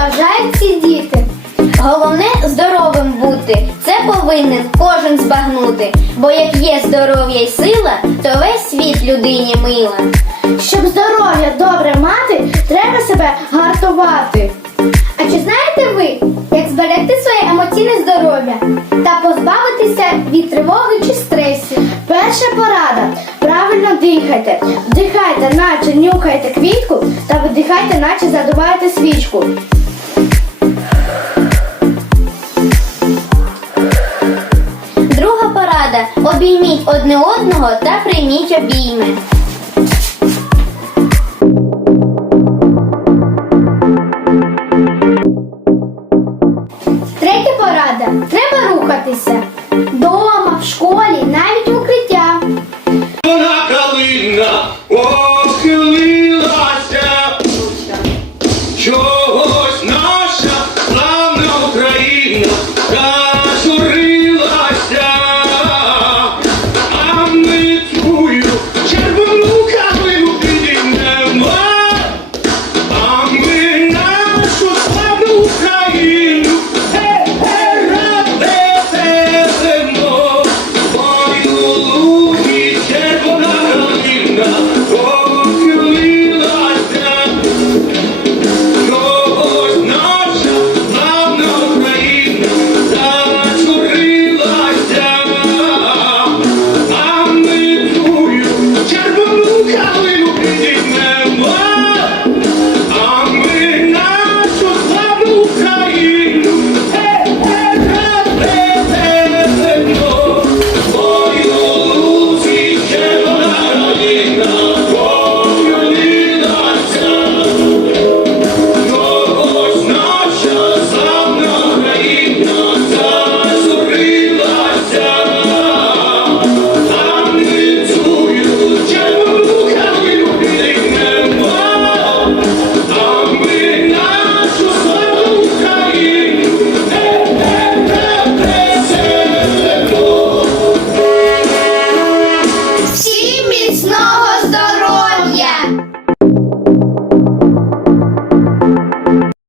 бажають ці діти. Головне здоровим бути, це повинен кожен збагнути, бо як є здоров'я й сила, то весь світ людині мила. Щоб здоров'я добре мати, треба себе гартувати. А чи знаєте ви, як зберегти своє емоційне здоров'я та позбавитися від тривоги чи стресу? Перша порада правильно дихайте. Вдихайте, наче нюхайте квітку та видихайте, наче задуваєте свічку. Обійміть одне одного та прийміть обійми. Третя порада треба рухатися. Дома, в школі 이거는